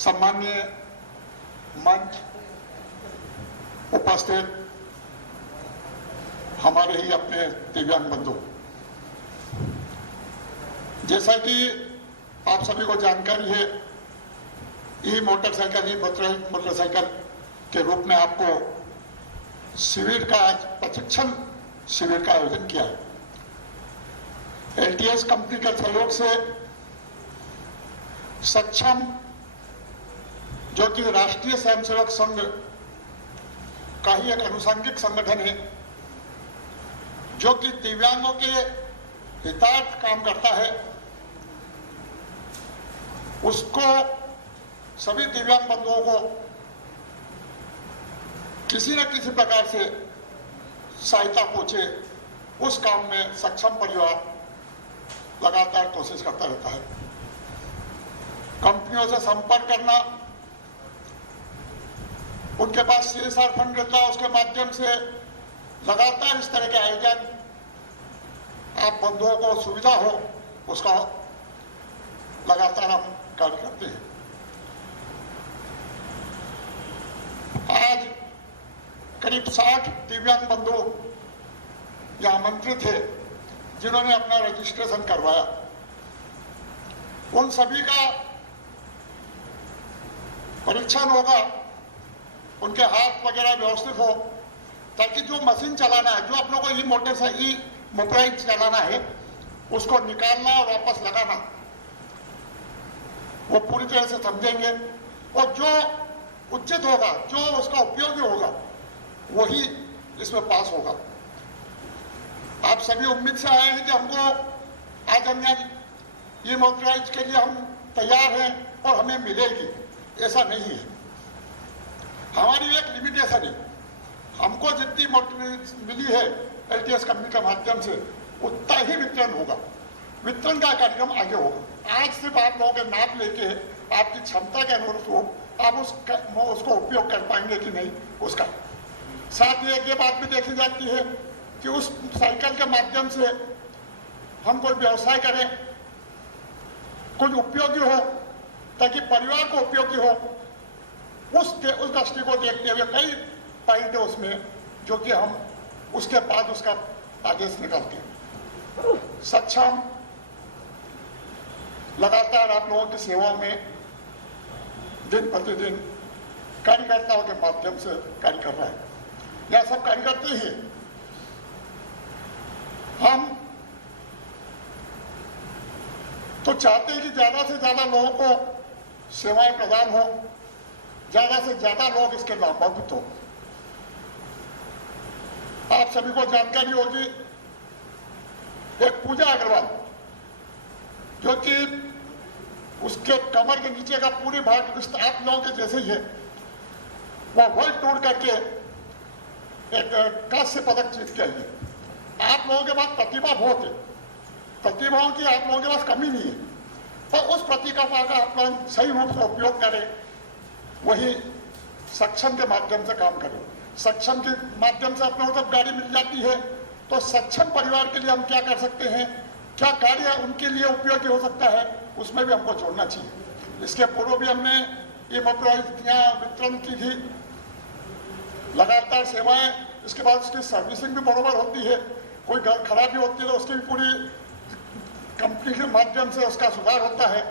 सम्माननीय मंच उपस्थित हमारे ही अपने दिव्यांग बंधु, जैसा कि आप सभी को जानकारी है, ई मोटरसाइकिल के रूप में आपको शिविर का आज प्रशिक्षण शिविर का आयोजन किया है। एलटीएस कंपनी के सहयोग से सक्षम, जो कि राष्ट्रीय स्वयंसेवक संघ का ही एक अनुषंगिक संगठन है, जो कि दिव्यांगों के हितार्थ काम करता है, उसको सभी दिव्यांग बंधुओं को किसी न किसी प्रकार से सहायता पहुंचे, उस काम में सक्षम परिवार लगातार कोशिश करता रहता है। कंपनियों से संपर्क करना, उनके पास CSR फंड रहता है, उसके माध्यम से लगातार इस तरह के आयोजन आप बंधुओं को सुविधा हो, उसका लगातार हम कार्य करते हैं। आज करीब 60 दिव्यांग बंधु यहाँ आमंत्रित थे, जिन्होंने अपना रजिस्ट्रेशन करवाया। उन सभी का परीक्षण होगा, उनके हाथ वगैरह व्यवस्थित हो, ताकि जो मशीन चलाना है, जो अपनों को ई मोटरसाइकिल चलाना है, उसको निकालना और वापस लगाना, वो पूरी तरह से समझेंगे, और जो उचित होगा, जो उसका उपयोगी होगा, वही इसमें पास होगा। आप सभी उम्मीद से आए हैं कि हमको आज हमने ये मोटराइज के लिए हम तैयार हैं और हमें मिलेगी, ऐसा नहीं है। हमारी एक लिमिटेशन है, हमको जितनी मोटराइज मिली है एलटीएस कंपनी के माध्यम से, उतना ही वितरण होगा। वितरण का कार्यक्रम आगे होगा। आज सिर्फ आप लोगों के नाप लेके आपकी क्षमता के अनुरूप आप उसको उपयोग कर पाएंगे कि नहीं, उसका साथ ही एक ये बात भी देखी जाती है कि उस साइकिल के माध्यम से हम कोई व्यवसाय करें, कुछ उपयोगी हो, ताकि परिवार को उपयोगी हो, उस दृष्टि को देखते हुए कई पॉइंट है उसमें, जो कि हम उसके बाद उसका आदेश निकालते हैं। सक्षम लगातार आप लोगों की सेवा में दिन प्रतिदिन कार्यकर्ताओं के माध्यम से कार्य कर रहा है। यह सब कार्यकर्ता ही है। हम तो चाहते हैं कि ज्यादा से ज्यादा लोगों को सेवाएं प्रदान हो, ज्यादा से ज्यादा लोग इसके लाभान्वित हो। आप सभी को जानकारी होगी, एक पूजा अग्रवाल, जो कि उसके कमर के नीचे का पूरी भाग आप लोगों के जैसे ही है, वह वर्ल्ड टूर करके एक कांस्य पदक जीत के आई है। आप लोगों के पास प्रतिभा बहुत है, प्रतिभाओं की आप लोगों के पास कमी नहीं है, पर उस प्रतिभा का अपना सही रूप से उपयोग करें, वही सक्षम के माध्यम से काम करें। सक्षम के माध्यम से अपने जब गाड़ी मिल जाती है, तो सक्षम परिवार के लिए हम क्या कर सकते हैं, क्या कार्य उनके लिए उपयोगी हो सकता है, उसमें भी हमको जोड़ना चाहिए। इसके पूर्व भी हमने ये वितरण की थी, लगातार सेवाएं, इसके बाद उसकी सर्विसिंग भी बराबर होती है। कोई खराबी होती है तो उसकी भी पूरी कंपनी के माध्यम से उसका सुधार होता है।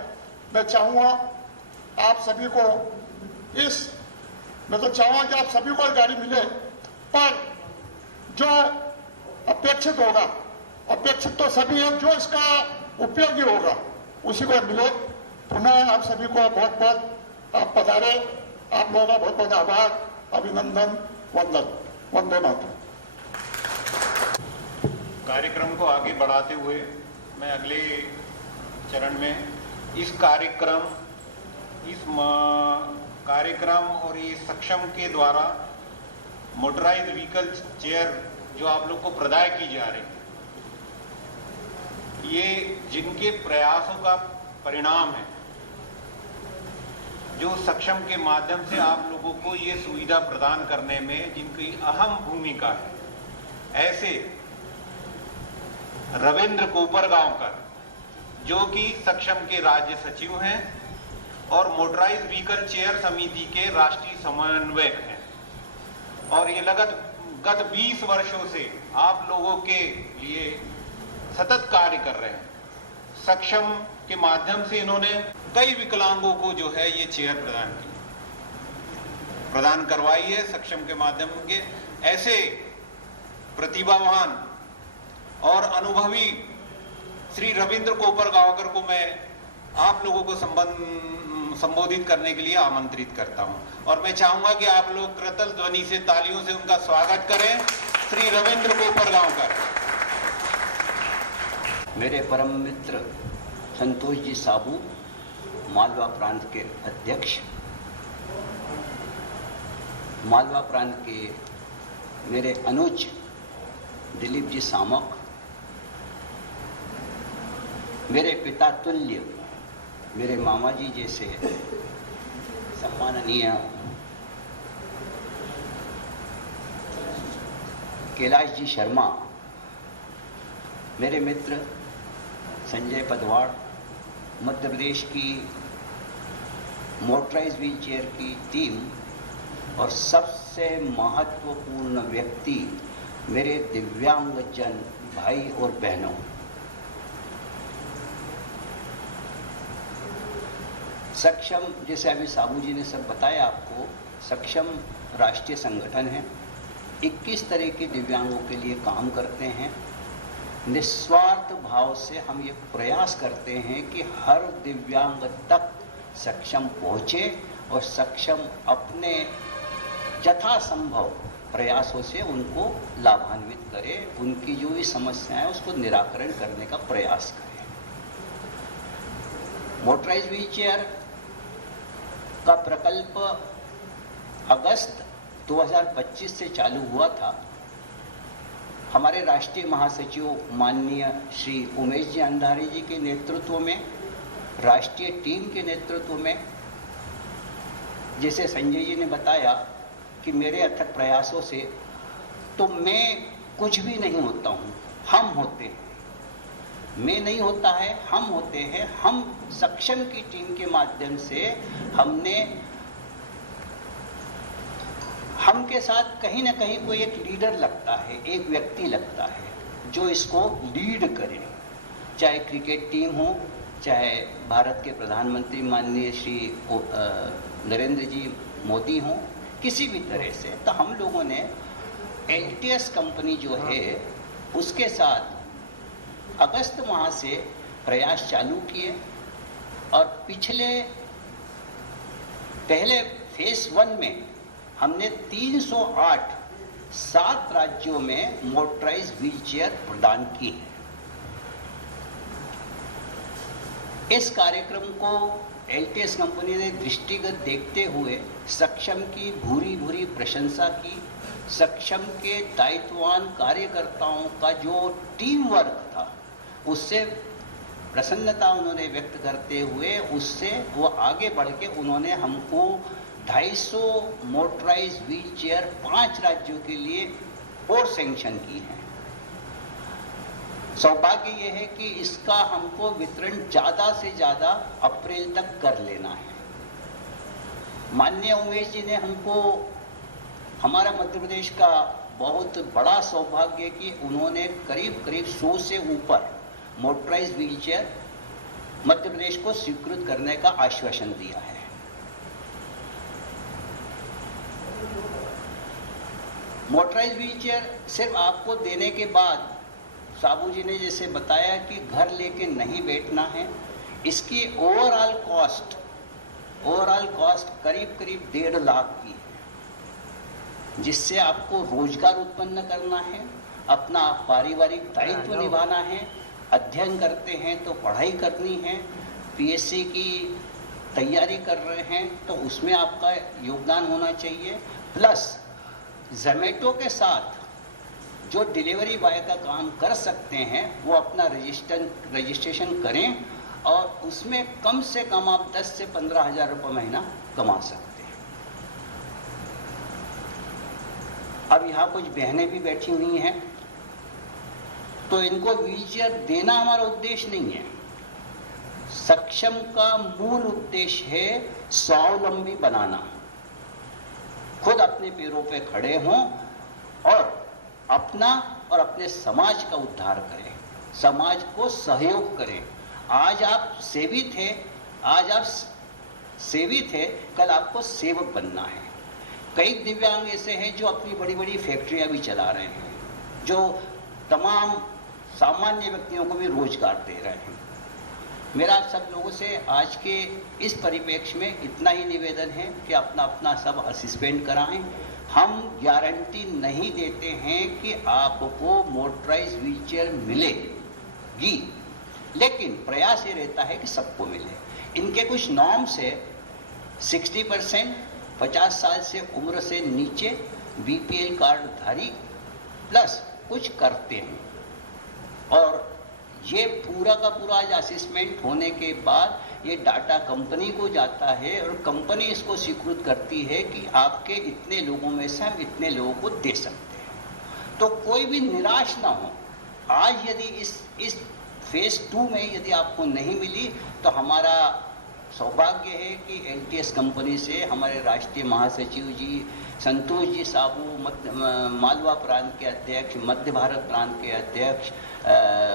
मैं चाहूँगा आप सभी को मैं तो चाहूँगा कि आप सभी को गाड़ी मिले, पर जो अपेक्षित होगा, अपेक्षित तो सभी है, जो इसका उपयोगी होगा उसी को मिले। पुनः आप सभी को बहुत बहुत आप पधारे, आप लोगों का बहुत बहुत आभार, अभिनंदन, वंदन, वंदे मातरम। कार्यक्रम को आगे बढ़ाते हुए मैं अगले चरण में इस कार्यक्रम और ये सक्षम के द्वारा मोटराइज्ड व्हीकल चेयर जो आप लोग को प्रदाय की जा रही है, ये जिनके प्रयासों का परिणाम है, जो सक्षम के माध्यम से आप लोगों को ये सुविधा प्रदान करने में जिनकी अहम भूमिका है, ऐसे रविंद्र कोपरगांवकर जो कि सक्षम के राज्य सचिव हैं और मोटराइज व्हीकल चेयर समिति के राष्ट्रीय समन्वयक हैं और ये गत 20 वर्षों से आप लोगों के लिए सतत कार्य कर रहे हैं। सक्षम के माध्यम से इन्होंने कई विकलांगों को जो है ये चेयर प्रदान करवाई है। सक्षम के माध्यम के ऐसे प्रतिभावान और अनुभवी श्री रविंद्र कोपरगांवकर को मैं आप लोगों को संबोधित करने के लिए आमंत्रित करता हूं और मैं चाहूंगा कि आप लोग कृतल ध्वनि से तालियों से उनका स्वागत करें। श्री रविंद्र कोपरगांवकर। मेरे परम मित्र संतोष जी साबू, मालवा प्रांत के अध्यक्ष, मालवा प्रांत के मेरे अनुज दिलीप जी सामक, मेरे पिता तुल्य, मेरे मामा जी जैसे सम्माननीय कैलाश जी शर्मा, मेरे मित्र संजय पदवाड़, मध्य प्रदेश की मोटराइज व्हील चेयर की टीम और सबसे महत्वपूर्ण व्यक्ति मेरे दिव्यांगजन भाई और बहनों, सक्षम, जैसे अभी साबू जी ने सब बताया आपको, सक्षम राष्ट्रीय संगठन है। 21 तरह के दिव्यांगों के लिए काम करते हैं। निस्वार्थ भाव से हम ये प्रयास करते हैं कि हर दिव्यांग तक सक्षम पहुँचे और सक्षम अपने यथासंभव प्रयासों से उनको लाभान्वित करे, उनकी जो भी समस्याएं उसको निराकरण करने का प्रयास करें। मोटराइज व्हील चेयर का प्रकल्प अगस्त 2025 से चालू हुआ था। हमारे राष्ट्रीय महासचिव माननीय श्री उमेश जी अंधारी जी के नेतृत्व में, राष्ट्रीय टीम के नेतृत्व में, जैसे संजय जी ने बताया कि मेरे अथक प्रयासों से तो मैं कुछ भी नहीं होता हूँ, हम होते हैं। मैं नहीं होता है, हम होते हैं। हम सक्षम की टीम के माध्यम से हम के साथ कहीं ना कहीं कोई एक लीडर लगता है, एक व्यक्ति लगता है जो इसको लीड करे, चाहे क्रिकेट टीम हो, चाहे भारत के प्रधानमंत्री माननीय श्री नरेंद्र जी मोदी हों, किसी भी तरह से। तो हम लोगों ने एलटीएस कंपनी जो है उसके साथ अगस्त माह से प्रयास चालू किए और पहले फेज 1 में हमने 308 7 राज्यों में मोटराइज व्हील चेयर प्रदान की है। इस कार्यक्रम को एलटीएस कंपनी ने दृष्टिगत देखते हुए सक्षम की भूरी भूरी प्रशंसा की। सक्षम के दायित्ववान कार्यकर्ताओं का जो टीम वर्क था उससे प्रसन्नता उन्होंने व्यक्त करते हुए उससे वो आगे बढ़ के उन्होंने हमको 250 मोटराइज व्हील चेयर 5 राज्यों के लिए और सैंक्शन की है। सौभाग्य ये है कि इसका हमको वितरण ज़्यादा से ज़्यादा अप्रैल तक कर लेना है। माननीय उमेश जी ने हमको, हमारा मध्य प्रदेश का बहुत बड़ा सौभाग्य कि उन्होंने करीब 100 से ऊपर motorise wheel chair Madhya Pradesh को स्वीकृत करने का आश्वासन दिया है। मोटराइज व्हील चेयर सिर्फ आपको देने के बाद, साबू जी ने जैसे बताया कि घर लेके नहीं बैठना है, इसकी ओवरऑल कॉस्ट करीब 1.5 लाख की है, जिससे आपको रोजगार उत्पन्न करना है, अपना पारिवारिक दायित्व निभाना है, अध्ययन करते हैं तो पढ़ाई करनी है, पीएससी की तैयारी कर रहे हैं तो उसमें आपका योगदान होना चाहिए। प्लस ज़ोमैटो के साथ जो डिलीवरी बॉय का काम कर सकते हैं वो अपना रजिस्ट्रेशन करें और उसमें कम से कम आप 10 से 15 हज़ार रुपये महीना कमा सकते हैं। अब यहाँ कुछ बहनें भी बैठी हुई हैं, तो इनको व्हील चेयर देना हमारा उद्देश्य नहीं है। सक्षम का मूल उद्देश्य है स्वावलंबी बनाना, खुद अपने पैरों पे खड़े हों और अपना और अपने समाज का उद्धार करें, समाज को सहयोग करें। आज आप सेवित हैं, कल आपको सेवक बनना है। कई दिव्यांग ऐसे हैं जो अपनी बड़ी बड़ी फैक्ट्रियां भी चला रहे हैं, जो तमाम सामान्य व्यक्तियों को भी रोजगार दे रहे हैं। मेरा आप सब लोगों से आज के इस परिप्रेक्ष्य में इतना ही निवेदन है कि अपना अपना सब असेसमेंट कराएं। हम गारंटी नहीं देते हैं कि आपको मोटराइज व्हीलचेयर मिलेगी, लेकिन प्रयास ये रहता है कि सबको मिले। इनके कुछ नॉर्म्स है, 60% 50 साल से उम्र से नीचे बीपीएल कार्ड धारी प्लस कुछ करते हैं, और ये पूरा का पूरा आज असेसमेंट होने के बाद ये डाटा कंपनी को जाता है और कंपनी इसको स्वीकृत करती है कि आपके इतने लोगों में से हम इतने लोगों को दे सकते हैं। तो कोई भी निराश ना हो। आज यदि इस फेज 2 में यदि आपको नहीं मिली तो हमारा सौभाग्य है कि एलटीएस कंपनी से हमारे राष्ट्रीय महासचिव जी संतोष जी साहू, मालवा प्रांत के अध्यक्ष, मध्य भारत प्रांत के अध्यक्ष,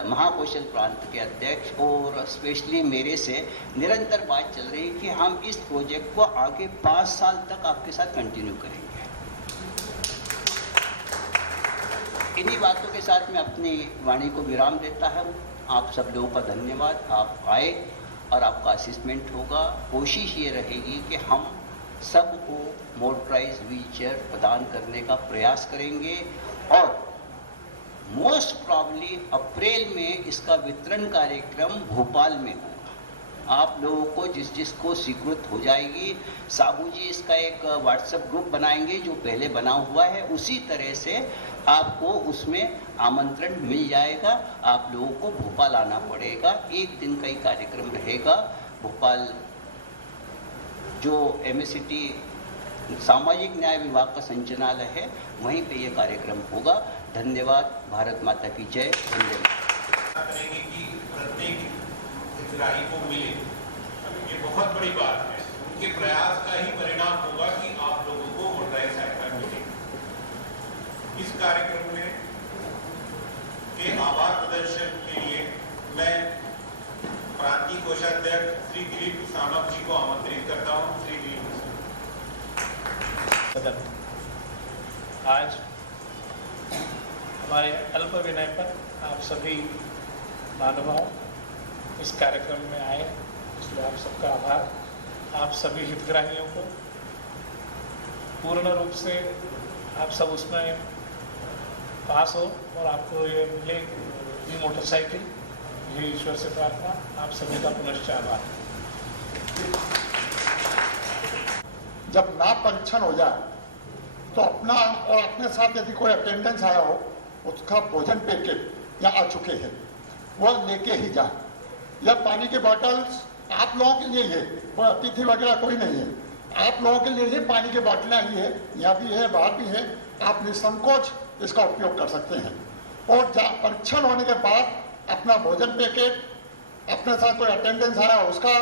महाकौशल प्रांत के अध्यक्ष और स्पेशली मेरे से निरंतर बात चल रही है कि हम इस प्रोजेक्ट को आगे 5 साल तक आपके साथ कंटिन्यू करेंगे। इन्हीं बातों के साथ मैं अपनी वाणी को विराम देता हूँ। आप सब लोगों का धन्यवाद। आप आए और आपका असेसमेंट होगा। कोशिश ये रहेगी कि हम सबको मोटराइज व्हीलचेयर प्रदान करने का प्रयास करेंगे और मोस्ट प्रॉब्ली अप्रैल में इसका वितरण कार्यक्रम भोपाल में होगा। आप लोगों को जिसको स्वीकृत हो जाएगी, साबू जी इसका एक व्हाट्सएप ग्रुप बनाएंगे जो पहले बना हुआ है, उसी तरह से आपको उसमें आमंत्रण मिल जाएगा। आप लोगों को भोपाल आना पड़ेगा। 1 दिन का ही कार्यक्रम रहेगा। भोपाल जो एमएससीटी सामाजिक न्याय विभाग का संचालनालय है, वहीं पे ये कार्यक्रम होगा। धन्यवाद। भारत माता की जय। वंदे मातरम। करेंगे कि प्रत्येक हितग्राही को मिले, ये बहुत बड़ी बात है। उनके प्रयास का ही परिणाम होगा कि आप लोगों को मोटराइज सहायता मिलेगी। इस कार्यक्रम में के आभार प्रदर्शन के लिए मैं प्रांतीय कोषाध्यक्ष श्री दिलीप सामक जी को आमंत्रित करता हूँ। श्री दिलीप आज हमारे अल्प विनय पर आप सभी महानुभाव इस कार्यक्रम में आए, इसलिए आप सबका आभार। आप सभी हितग्राहियों को पूर्ण रूप से आप सब उसमें पास हो और आपको ये मिले ये मोटरसाइकिल, ये ईश्वर से प्रार्थना। आप सभी का पुनश्च आभार। जब नाप परीक्षण हो जाए तो अपना और अपने साथ यदि कोई अटेंडेंस आया हो, उसका भोजन पैकेट या आ चुके हैं वो लेके ही जाए। या पानी के बॉटल्स आप लोगों के लिए है, कोई अतिथि वगैरह कोई नहीं है, आप लोगों के लिए ही पानी की बॉटलें ही है, यहाँ भी है, बाहर भी है। आप निसंकोच इसका उपयोग कर सकते हैं। और परीक्षण होने के बाद अपना भोजन पैकेट अपने साथ कोई अटेंडेंस आया उसका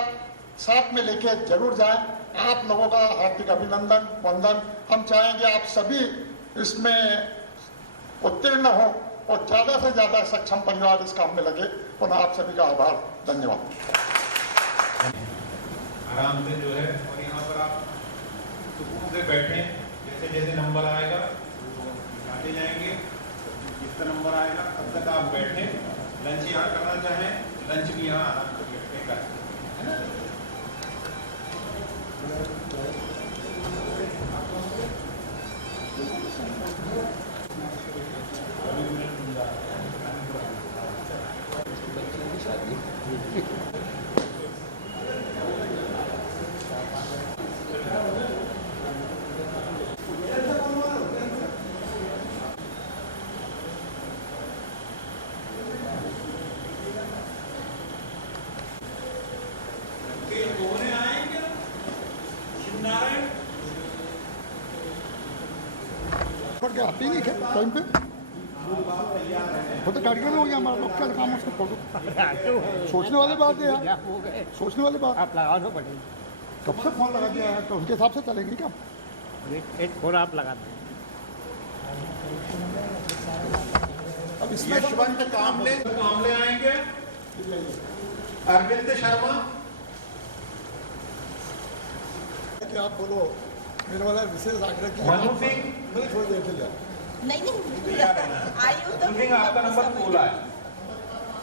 साथ में लेके जरूर जाएं। आप लोगों का हार्दिक अभिनंदन, वंदन। हम चाहेंगे आप सभी इसमें उत्तीर्ण हो और ज़्यादा से ज़्यादा सक्षम परिवार इस काम में लगे। पुनः आप सभी का आभार। धन्यवाद। आराम से जो है, और यहाँ पर आप सुकून से बैठें। जैसे जैसे नंबर आएगा वो निकाले जाएंगे। जितना नंबर आएगा तब तक आप बैठें। लंच यहाँ करना चाहें, लंच भी यहाँ आराम से बैठ के कर सकते हैं। आप ही नहीं टाइम पे फोटो काट के हो गया हमारा लोग क्या काम है उसका फोटो सोचने वाली बात है यार सोचने वाली बात आप लगा दो बटन कब से फोन लगा दिया है तो उनके हिसाब से चलेगी क्या एक फोन आप लगा दो अब इसमें यशवंत कामले आएंगे। अरविंद शर्मा। कि आप बोलो मेरे वाला विशेष आग्रह की मनु सिंह। नहीं छोड़ दे फिर नहीं आयु तो आपका नंबर 16 है,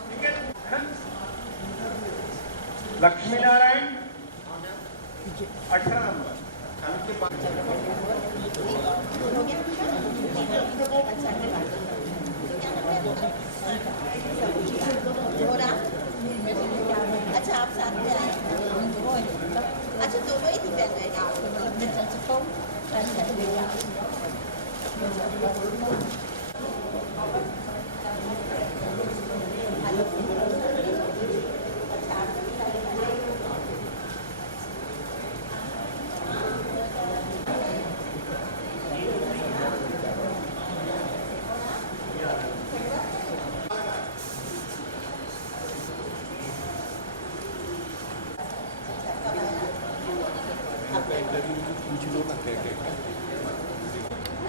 ठीक है ना? लक्ष्मी नारायण 18 नंबर। अच्छा आप साथ में आए अच्छा दोनों ही डिपेंड रहेगा आपको मतलब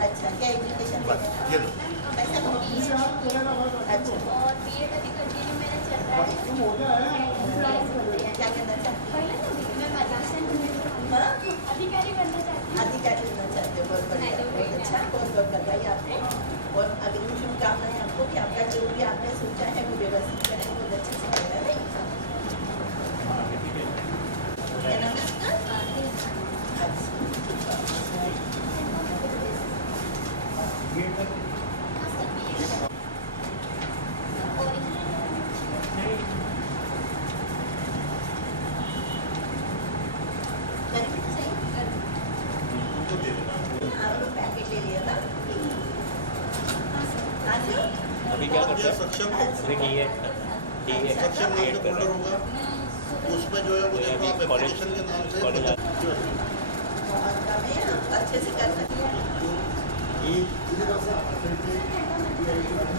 अच्छा क्या एजुकेशन ये लो अच्छा और बीएड अभी कंटिन्यू मेरा चल रहा है। क्या करना चाहते मैं मद्रासन हाँ अधिकारी बनना चाहती हूँ। अधिकारी बनना चाहते हो बहुत बढ़िया बहुत अच्छा बहुत बहुत बधाई आपको और अग्रिम शुभकामनाएं आपको कि आपका जो भी आपने सोचा है वो व्यवस्थित करें बहुत अच्छे से करें नहीं क्या नाम है आपका? आपको पैकेट ले लिया था अभी क्या करते हैं सक्षम देखिए सक्षम नाम से फोल्डर होगा उसमें जो है वो देखो आप एप्लीकेशन के नाम से अच्छे से कर सकते हैं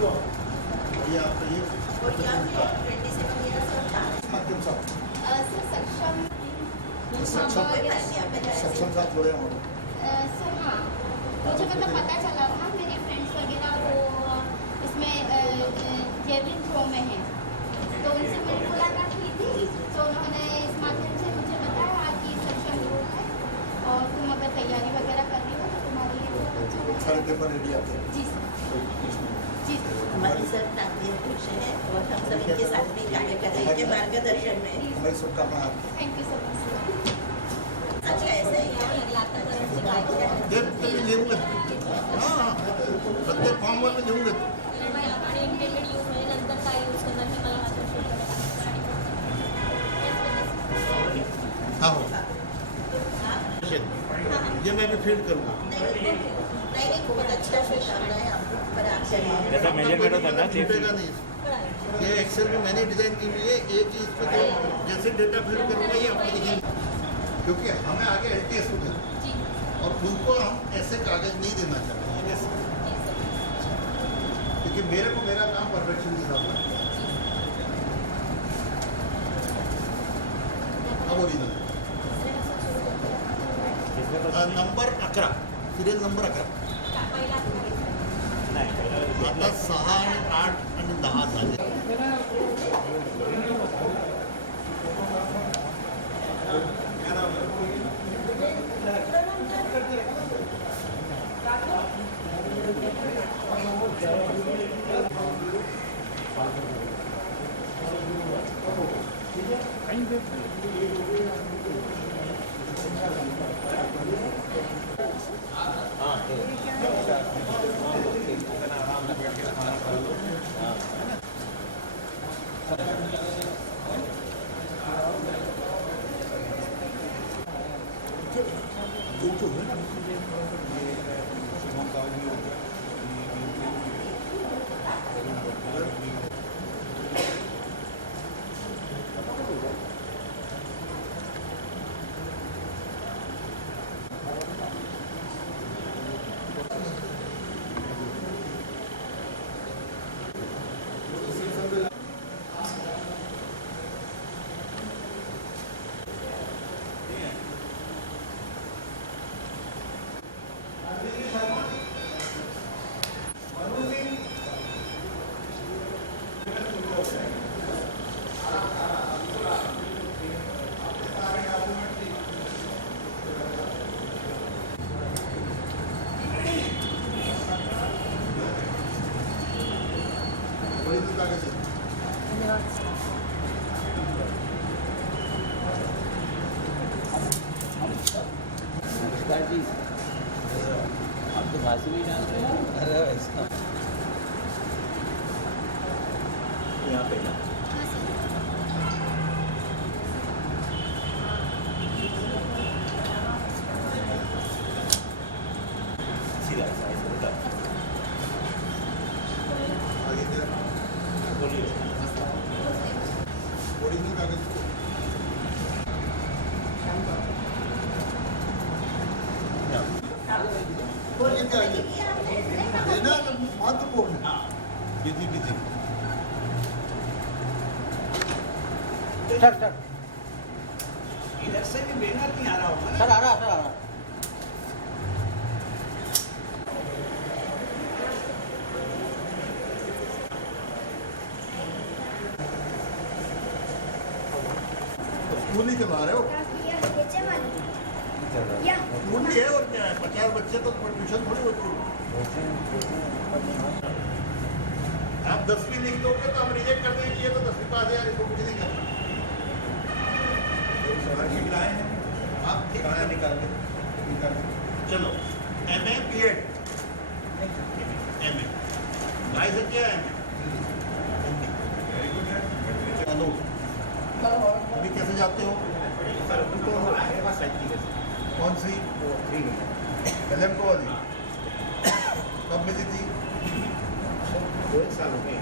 और क्या 27 ईयर्स और सर सक्षम सक्षम साथ जुड़े होंगे सर हाँ मुझे मतलब पता चला था मेरे फ्रेंड्स वगैरह वो इसमें जेवलिन थ्रो में है तो उनसे मेरी मुलाकात हुई थी तो उन्होंने इस माध्यम से मुझे बताया कि सक्षम ग्रुप है और तुम अगर तैयारी वगैरह कर रही हो तो तुम्हारे लिए बहुत अच्छा सारे रहेगा। पेपर रेडी आते हैं जी सर जी सर हमारी सर प्रांतीय अध्यक्ष है और हम सब इनके साथ में कार्य कर रहे हैं इनके मार्गदर्शन में हमारी शुभकामनाएं आपको थैंक यू सो मच। अच्छा ऐसा ही है लिहूंगे हाँ प्रत्येक फॉर्म वर में लिहूंगे हाँ हो ये मैं भी फील्ड करूँगा नहीं बहुत अच्छा शुभकामनाएं आपको पर आप चलिए जैसा मेजरमेंट होता है ना छूटेगा नहीं ये एक्सेल में मैंने डिजाइन की हुई है एक ही इस पर जैसे डेटा फीड करूँगा ये अपनी क्योंकि हमें आगे LTS हो गया और उनको हम ऐसे कागज नहीं देना चाहते हैं कैसे क्योंकि मेरे को मेरा काम परफेक्शन के साथ लगता है अब ओरिजिनल नंबर 11 सिरियल नंबर 11 आता 6 आणि 8 आणि 10 झाले घास नहीं डाल रहे हैं। अरे इसका यहाँ पे ना हाँ सर सीधा साइड उल्टा आगे क्या बोलिए ओरिजिनल कागज ये क्या है ये ना महत्वपूर्ण है बिजी बिजी सर सर इधर से भी बैनर नहीं आ रहा होगा सर आ रहा सर आ रहा। स्कूल ही चला रहे हो या स्कूल ही है और क्या है 50 बच्चे तो ट्यूशन थोड़ी होती है आप 10वीं लिख दोगे तो हम रिजेक्ट कर देंगे ये तो 10वीं पास है यार इसको कुछ नहीं करना लाए हैं आप ठीक है निकाल के चलो MA B.Ed MA भाई से क्या है हेलो अभी कैसे जाते हो कौन सी LM2 वाली कब मिली थी 2 साल हो गए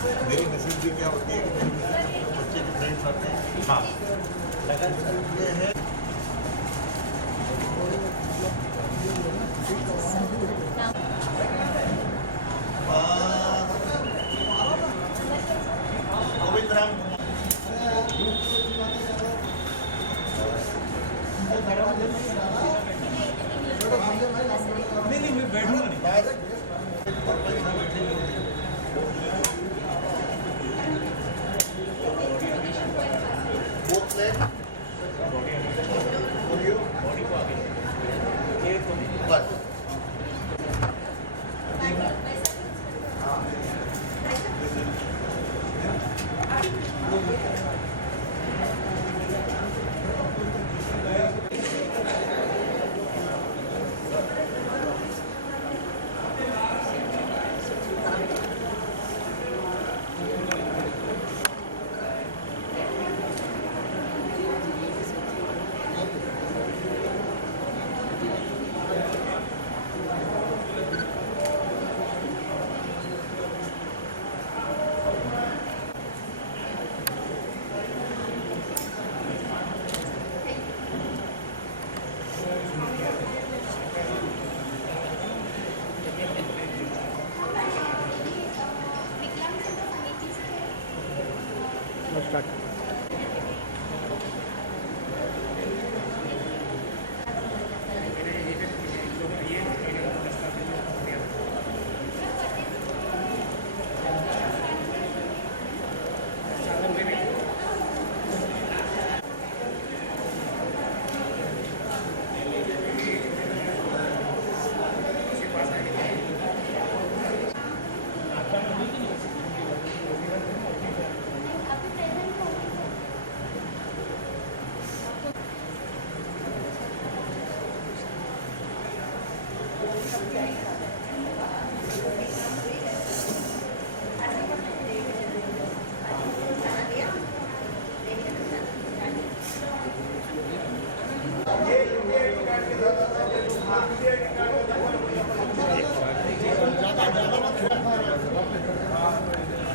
मेरी मैसेज भी क्या होती है कि मेरी मैसेज बच्चे के फ्रेंड्स आते हैं। हाँ ये है गोविंद राम नहीं मैं बैठूंगा नहीं बस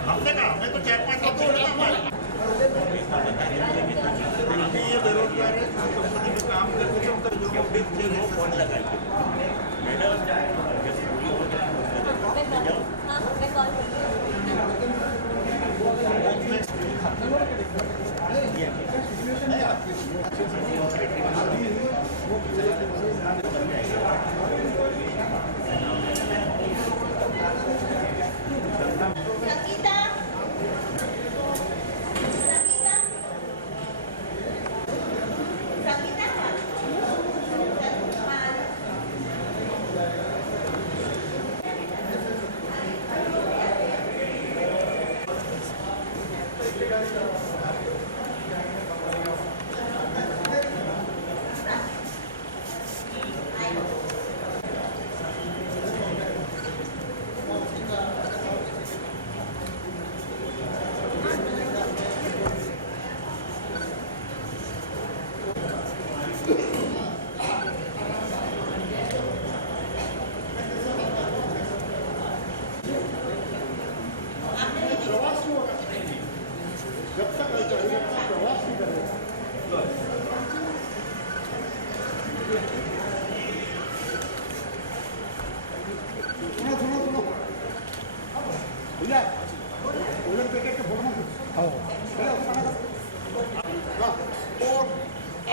हमने कहा मैं तो 4-5 साल से ये बेरोजगार है काम करते थे उनका जो थे वो फोन लगाइए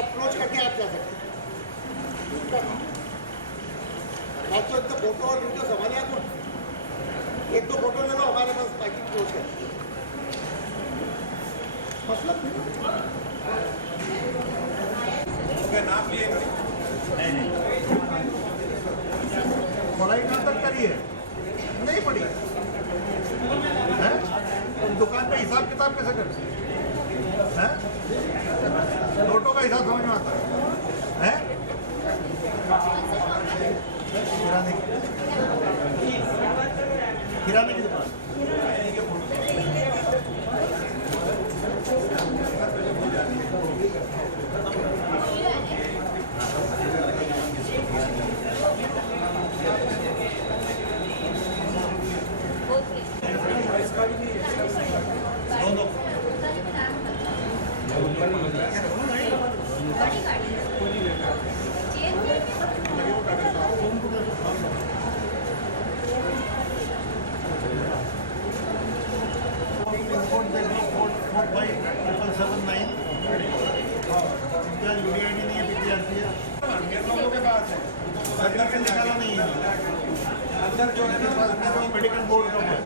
अप्रोच करके आप जा सकते तो इनका फोटो और वीडियो संभाले आपको 1-2 फोटो ले लो हमारे पास बाकी क्लोज है मतलब नाम लिए नहीं पढ़ाई कहाँ तक करी है नहीं पढ़ी है दुकान पे हिसाब किताब कैसे करते हैं नोटों का हिसाब समझ में आता है किराने की दुकान इसका भी 2009 क्या यूडीआईडी नहीं है, पीटीआरसी है, लोगों के पास है, अंदर के निकाला नहीं है, अंदर जो है ना मेडिकल बोर्ड का है।